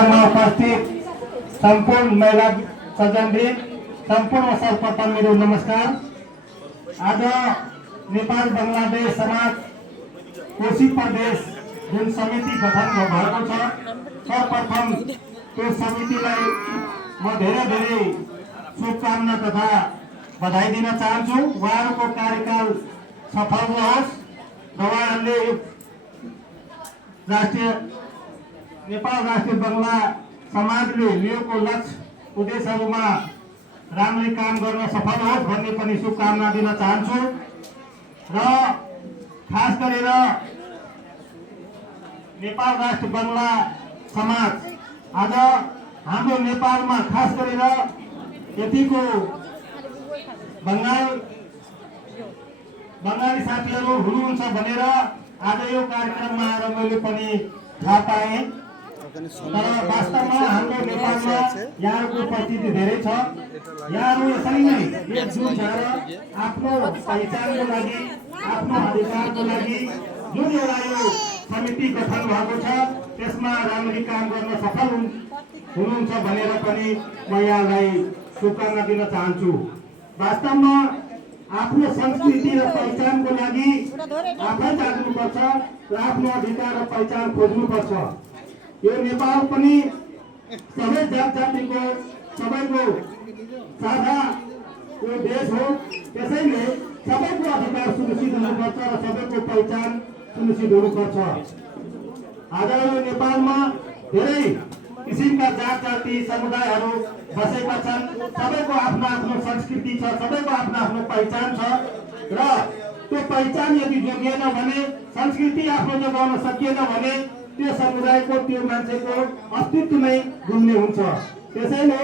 उपस्थित संपूर्ण महिला सज्जनवृन्द, संपूर्ण सर्वप्रथम मेरो नमस्कार। आज नेपाल बंगलादेश समाज कोशी प्रदेश जुन समिति गठन भएको छ, सर्वप्रथम त्यो समितिलाई म धेरै शुभकामना तथा बधाई दिन चाहन्छु। उहाँहरूको कार्यकाल सफल रहोस् र उहाँहरूले नेपाल राष्ट्रिय बंगला समाजले लिएको लक्ष्य उद्देश्यहरूमा राम्रै काम गर्न सफल होस् भन्ने पनि शुभकामना दिन चाहन्छु। र खास गरेर नेपाल राष्ट्रिय बंगला समाज आज हाम्रो नेपालमा खास गरेर यतिको बंगाली साथीहरू हुनुहुन्छ भनेर आज यो कार्यक्रममा आएर मैले पनि थाहा पाएँ। तर वास्तवमा हाम्रो नेपालमा यहाँहरूको उपस्थिति धेरै छ। यहाँहरू यसरी नै एकजुट भएर आफ्नो पहिचानको लागि, आफ्नो अधिकारको लागि जुन एउटा यो समिति गठन भएको छ त्यसमा राम्ररी काम गर्न सफल हुनुहुन्छ भनेर पनि म यहाँलाई शुभकामना दिन चाहन्छु। वास्तवमा आफ्नो संस्कृति र पहिचानको लागि आफै जाग्नुपर्छ र आफ्नो अधिकार र पहिचान खोज्नुपर्छ। यो नेपाल पनि सबै जात जातिको सबैको साझा यो देश हो। त्यसैले सबैको अधिकार सुनिश्चित हुनुपर्छ र सबैको पहिचान सुनिश्चित हुनुपर्छ। आज यो नेपालमा धेरै किसिमका जात जाति समुदायहरू बसेका छन्। सबैको आफ्नो आफ्नो संस्कृति छ, सबैको आफ्नो आफ्नो पहिचान छ र त्यो पहिचान यदि जोगिएन भने, संस्कृति आफ्नो जोगाउन सकिएन भने त्यो समुदायको, त्यो मान्छेको अस्तित्व नै गुम्ने हुन्छ। त्यसैले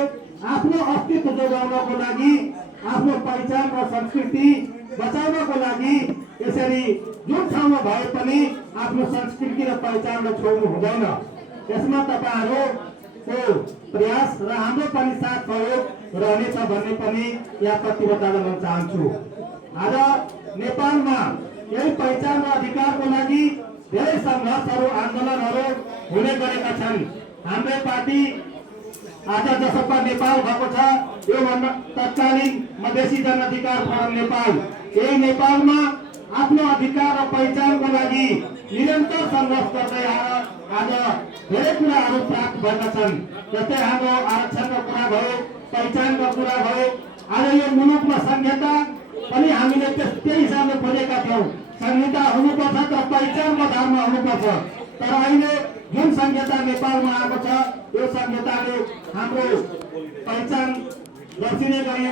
आफ्नो अस्तित्व जोगाउनको लागि, आफ्नो पहिचान र संस्कृति बचाउनको लागि यसरी जुन ठाउँमा भए पनि आफ्नो संस्कृति र पहिचानलाई छोड्नु हुँदैन। यसमा तपाईहरुको प्रयास र हाम्रो पनि साथ सहयोग रहनेछ भन्ने पनि यहाँ प्रतिबद्धता गर्न चाहन्छु। आज नेपालमा यही पहिचान र अधिकारको लागि धेरै संघर्षहरू, आन्दोलनहरू हुने गरेका छन्। हाम्रै पार्टी आज जसपा नेपाल भएको छ, यो तत्कालीन मधेसी जन अधिकार फोरम नेपाल, यही नेपालमा आफ्नो अधिकार र पहिचानको लागि निरन्तर संघर्ष गर्दै आएर आज धेरै कुराहरू प्राप्त भएका छन्। जस्तै हाम्रो आरक्षणको कुरा भयो, पहिचानको कुरा भयो। आज यो मुलुकमा संहिता पनि हामीले त्यस्तै हिसाबले खोजेका थियौँ। संहिता हुनुपर्छ तर पहिचानको आधारमा हुनुपर्छ। तर अहिले जुन संहिता नेपालमा आएको छ, यो संहिताले हाम्रो पहिचान दर्शिने गरी